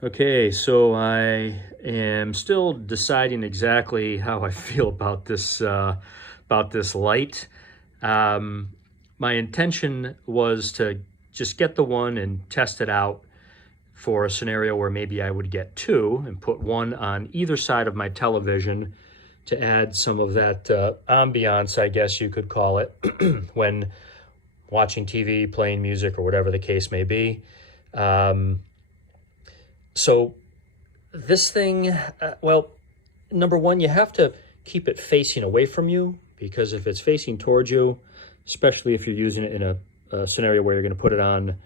Okay, so I am still deciding exactly how I feel about this light. Um, my intention was to just get the one and test it out for a scenario where maybe I would get two and put one on either side of my television to add some of that ambiance, I guess you could call it, when watching TV, playing music, or whatever the case may be. So this thing, well, number one, you have to keep it facing away from you, because if it's facing towards you, especially if you're using it in a scenario where you're going to put it on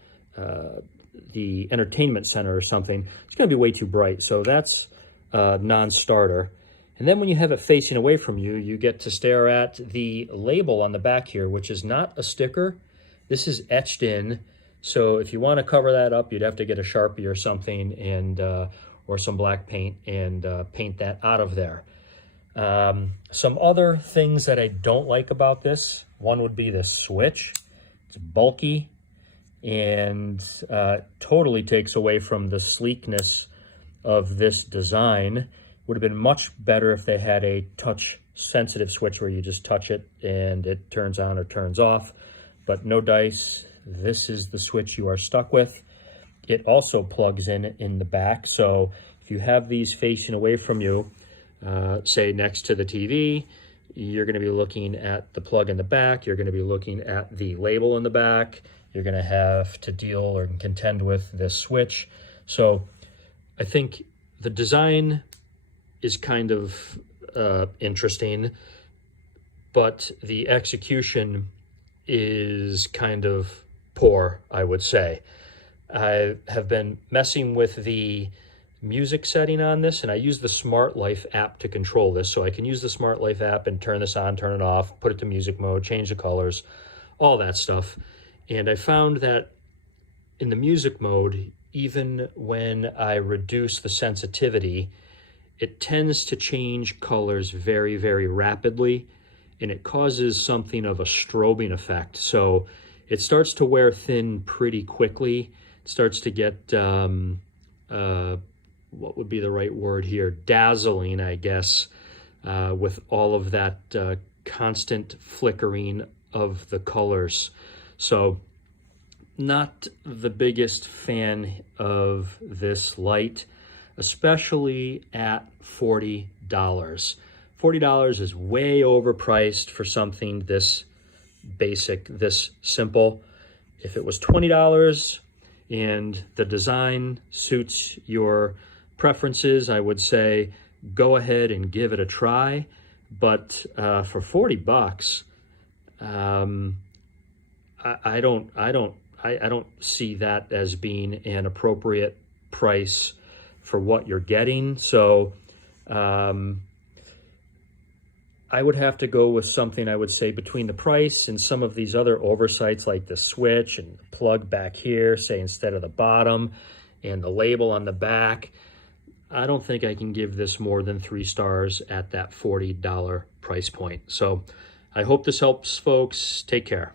the entertainment center or something, it's going to be way too bright. So that's a non-starter. And then when you have it facing away from you, you get to stare at the label on the back here, which is not a sticker. This is etched in. So if you want to cover that up, you'd have to get a Sharpie or something and or some black paint and paint that out of there. Some other things that I don't like about this, one would be this switch. It's bulky and totally takes away from the sleekness of this design. Would have been much better if they had a touch sensitive switch where you just touch it and it turns on or turns off, but no dice. This is the switch you are stuck with. It also plugs in the back. So if you have these facing away from you, say next to the TV, you're going to be looking at the plug in the back. You're going to be looking at the label in the back. You're going to have to deal or contend with this switch. So I think the design is kind of interesting, but the execution is kind of poor, I would say. I have been messing with the music setting on this, and I use the Smart Life app to control this. So I can use the Smart Life app and turn this on, turn it off, put it to music mode, change the colors, all that stuff. And I found that in the music mode, even when I reduce the sensitivity, it tends to change colors very, very rapidly, and it causes something of a strobing effect. So it starts to wear thin pretty quickly. It starts to get, what would be the right word here? Dazzling, I guess, with all of that constant flickering of the colors. So not the biggest fan of this light, especially at $40. $40 is way overpriced for something this basic, this simple. If it was $20 and the design suits your preferences, I would say go ahead and give it a try. But for $40, I don't see that as being an appropriate price for what you're getting. So I would have to go with something, I would say, between the price and some of these other oversights like the switch and the plug back here, say instead of the bottom, and the label on the back. I don't think I can give this more than 3 stars at that $40 price point. So I hope this helps, folks. Take care.